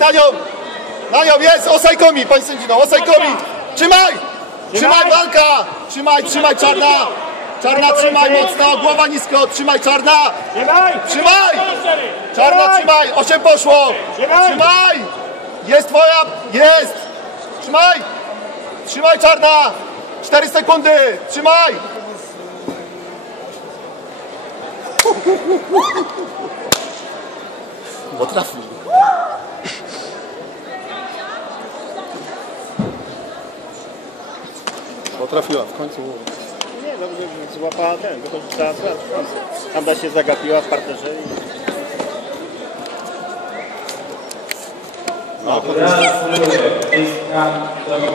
na nią! Na nią, jest! Osajkomi, panie sędzino, osajkomi! Trzymaj! Trzymaj walka! Trzymaj, trzymaj, czarna! Czarna, trzymaj mocno, głowa nisko, trzymaj, czarna! Trzymaj! Trzymaj! Czarna, trzymaj! Osiem poszło! Trzymaj! Jest twoja! Jest! Trzymaj! Trzymaj, czarna! Cztery sekundy! Trzymaj! Bo trafił. Bo trafiła w końcu. Nie, dobrze, że złapała ten, wykorzystała szansę. Anda się zagapiła w parterze i... Gratuluję. Jest tam